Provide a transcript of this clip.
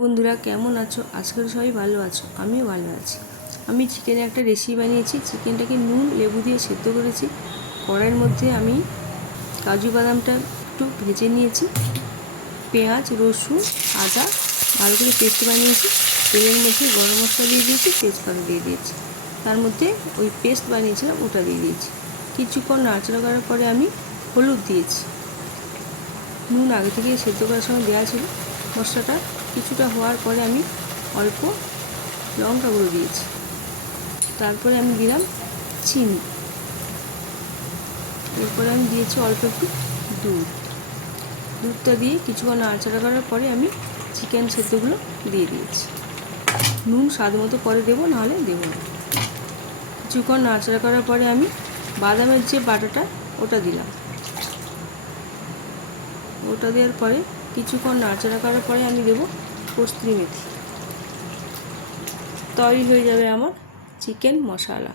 বন্ধুরা, কেমন আছো? আজকাল সবাই ভালো আছো, আমিও ভালো আছি। আমি চিকেনের একটা রেসিপি বানিয়েছি চিকেনটাকে নুন, লেবু দিয়ে সেদ্ধ করেছি। কড়াইয়ের মধ্যে আমি কাজু বাদামটা একটু ভেজে নিয়েছি। পেঁয়াজ, রসুন, আদা ভালো করে পেস্ট বানিয়েছি। তেলের মধ্যে গরম মশলা দিয়ে দিয়েছি, তেজপাতা দিয়ে দিয়েছি। তার মধ্যে ওই পেস্ট বানিয়েছিলাম, ওটা দিয়ে দিয়েছি। কিছুক্ষণ নাড়াচাড়া করার পরে আমি হলুদ দিয়েছি। নুন আগে থেকে সেদ্ধ করার সময় দেওয়া ছিল। মশলাটা কিছুটা হওয়ার পরে আমি অল্প লঙ্কা গুঁড়ো দিয়েছি। তারপরে আমি দিলাম চিনি। এরপরে আমি দিয়েছি অল্প একটু দুধ। দুধটা দিয়ে কিছুক্ষণ নাড়াচাড়া করার পরে আমি চিকেন সেদ্ধগুলো দিয়ে দিয়েছি। নুন স্বাদ মতো পরে দেবো, নাহলে দেবো না। কিছুক্ষণ নাড়াচাড়া করার পরে আমি বাদামের যে বাটাটা, ওটা দিলাম। ওটা দেওয়ার পরে কিছুক্ষণ নাড়াচাড়া করার পরে আমি দেবো কস্তুরি মেথি। তৈরি হয়ে যাবে আমার চিকেন মশলা।